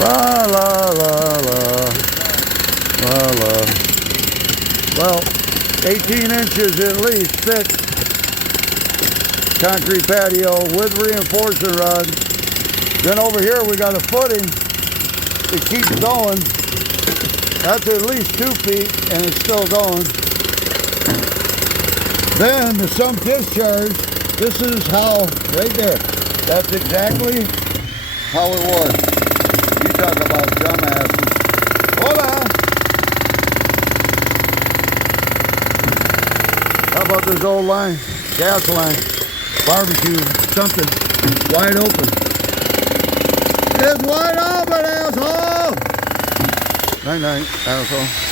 La la la la. La la. Well, 18 inches at least thick concrete patio with reinforcing rod. Then over here we got a footing. It keeps going. That's at least 2 feet and it's still going. Then the sump discharge. This is how, right there. That's exactly how it was. You talk about dumbasses. Hola! How about this old line? Gas line. Barbecue. Something. Wide open. It's wide open, asshole! Night night, asshole.